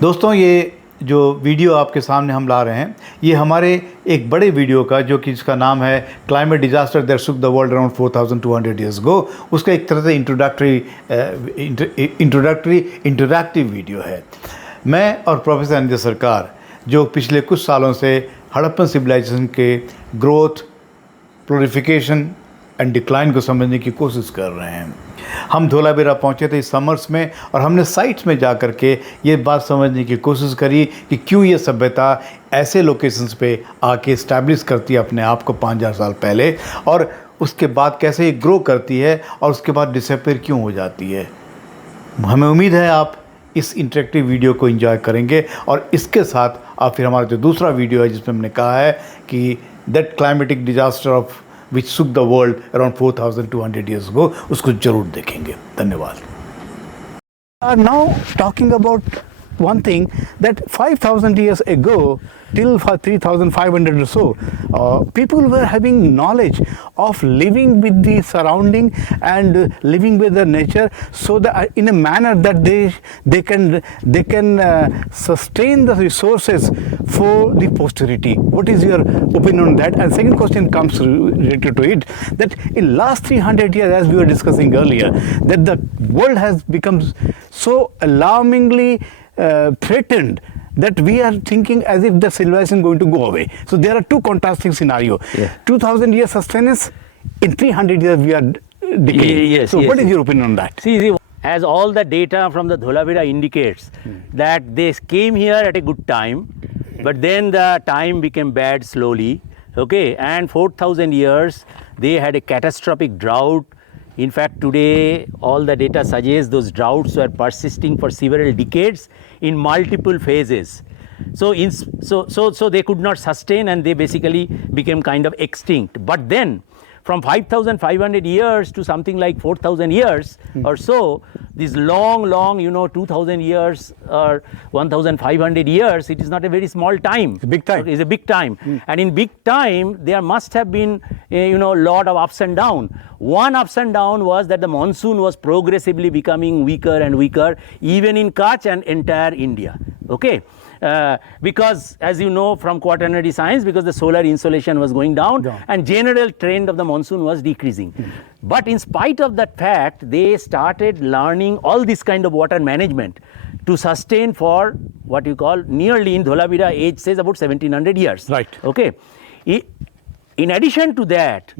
दोस्तों, ये जो वीडियो आपके सामने हम ला रहे हैं, ये हमारे एक बड़े वीडियो का, जो कि जिसका नाम है climate disaster that shook the world around 4200 years गो, उसका एक तरह से इंट्रोडक्टिव वीडियो है। मैं और प्रोफेसर अनिंद्य सरकार, जो पिछले कुछ सालों से हड़प्पन सिविलाइजेशन के ग्रोथ, प्लोरिफिकेशन एंड डिक्लाइन को समझने की कोशिश कर रहे हैं। हम धोलावीरा पहुंचे थे इस समर्स में, और हमने साइट्स में जा कर के ये बात समझने की कोशिश करी कि क्यों ये सभ्यता ऐसे लोकेशंस पे आके इस्टेब्लिश करती है अपने आप को 5000 साल पहले, और उसके बाद कैसे ये ग्रो करती है और उसके बाद डिसअपीयर क्यों हो जाती है। हमें उम्मीद है आप इस इंटरेक्टिव वीडियो को एंजॉय करेंगे, और इसके साथ आप फिर हमारा जो दूसरा वीडियो है जिसमें हमने कहा है कि that climatic disaster of which shook the world around 4200 years ago, उसको जरूर देखेंगे। धन्यवाद। Now talking about one thing, that 5000 years ago till 3500 or so, people were having knowledge of living with the surrounding and living with the nature, so that in a manner that they can sustain the resources for the posterity. What is your opinion on that? And second question comes related to it, that in last 300 years, as we were discussing earlier, that the world has become so alarmingly threatened that we are thinking as if the civilization is going to go away. So there are two contrasting scenarios. Yeah. 2000 years sustenance, in 300 years we are decaying. Yes, so yes, what is your opinion on that? See, as all the data from the Dholavira indicates that they came here at a good time, but then the time became bad slowly, okay, and 4000 years they had a catastrophic drought. In fact, today all the data suggests those droughts were persisting for several decades in multiple phases. So they could not sustain, and they basically became kind of extinct. But then from 5500 years to something like 4000 years or so, this long 2000 years or 1500 years, it is not a very small time. It's a big time. It's a big time. And in big time there must have been lot of ups and down. One ups and down was that the monsoon was progressively becoming weaker and weaker, even in Kachchh and entire India, okay. Because as you know from quaternary science, because the solar insolation was going down and general trend of the monsoon was decreasing. But in spite of that fact, they started learning all this kind of water management to sustain for what you call nearly, in Dholavira age says, about 1700 years. Right. Okay. In addition to that,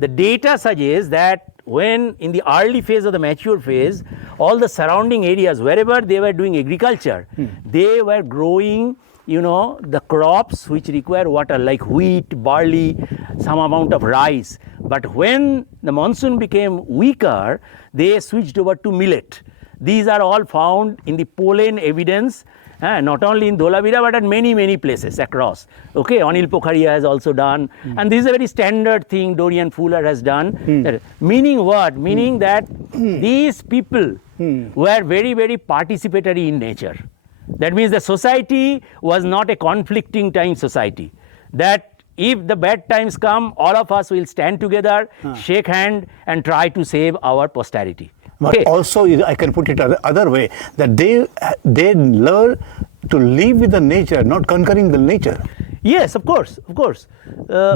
the data suggests that when in the early phase of the mature phase, all the surrounding areas, wherever they were doing agriculture, they were growing the crops which require water, like wheat, barley, some amount of rice. But when the monsoon became weaker, they switched over to millet. These are all found in the pollen evidence, not only in Dholavira but at many places across. Okay, Anil Pokharia has also done, and this is a very standard thing Dorian Fuller has done. Meaning what? Meaning that these people were very participatory in nature. That means the society was not a conflicting time society. That if the bad times come, all of us will stand together, shake hand and try to save our posterity. But also, I can put it other way, that they learn to live with the nature, not conquering the nature. Yes, of course.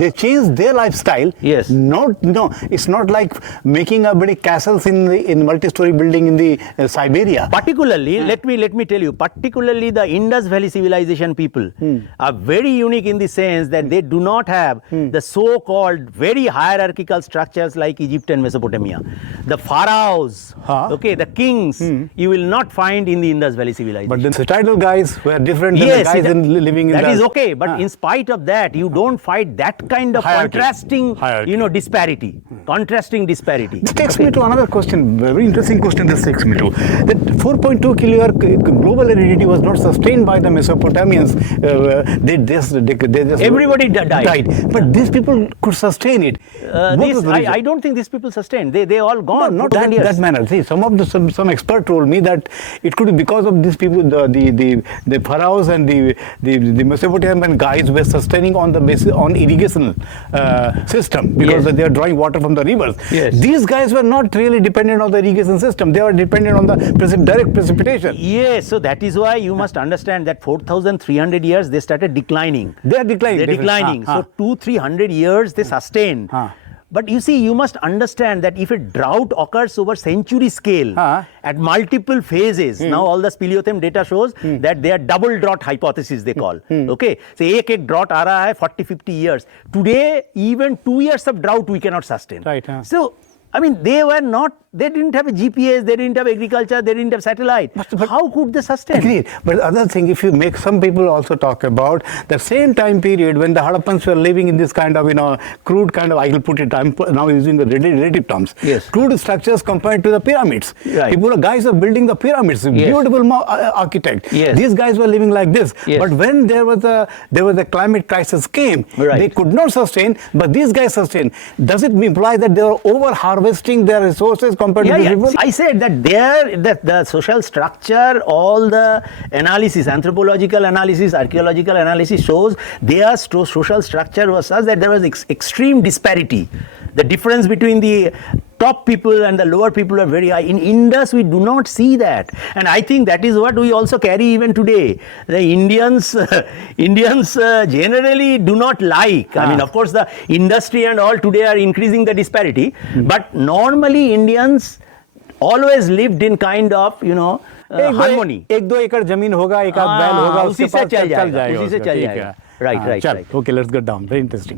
They change their lifestyle. Yes. It's not like making a big castles in multi-story building in the Siberia. Particularly, let me tell you, particularly the Indus Valley civilization people are very unique in the sense that they do not have the so-called very hierarchical structures like Egypt and Mesopotamia. The pharaohs, okay, the kings, you will not find in the Indus Valley civilization. But the societal guys were different than the guys living in that is okay, but in spite of that, you don't find that kind of contrasting, disparity. Contrasting disparity. This takes me to another question, very interesting question. This takes me to that 4.2 kilo global aridity was not sustained by the Mesopotamians. They just everybody died. But these people could sustain it. I don't think these people sustained. They all gone. No, not that manner. See, some expert told me that it could be because of these people, the pharaohs and the Mesopotamian guys guys were sustaining on the basis on irrigation system, because Yes. they are drawing water from the rivers. Yes. These guys were not really dependent on the irrigation system. They were dependent on the direct precipitation. Yes, so that is why you must understand that 4,300 years they started declining. They are declining. They're declining. So 200-300 years they sustained. But you see, you must understand that if a drought occurs over century scale at multiple phases, now all the speleothem data shows that they are double drought hypothesis they call. Okay, so एक drought आ रहा है 40-50 years. Today, even 2 years of drought we cannot sustain. Right. So, I mean, they didn't have a GPS, they didn't have agriculture, they didn't have satellite. But how could they sustain? Agreed. But the other thing, if you make, some people also talk about the same time period when the Harappans were living in this kind of, crude kind of, I will put it, I'm now using the relative terms. Yes. Crude structures compared to the pyramids. Right. Guys are building the pyramids, beautiful architect. Yes. These guys were living like this. Yes. But when there was a climate crisis came, Right. they could not sustain, but these guys sustained. Does it imply that they were over harvesting their resources compared to the people? I said that the social structure, all the analysis, anthropological analysis, archaeological analysis shows their social structure was such that there was extreme disparity. The difference between the top people and the lower people are very high. In Indus, we do not see that. And I think that is what we also carry even today. The Indians generally do not like. I mean, of course, the industry and all today are increasing the disparity. But normally, Indians always lived in kind of, harmony. 1-2 एकड़ जमीन होगा, एक आध बैल होगा, उसी से चल जाएगा. Right. Okay, let's get down. Very interesting.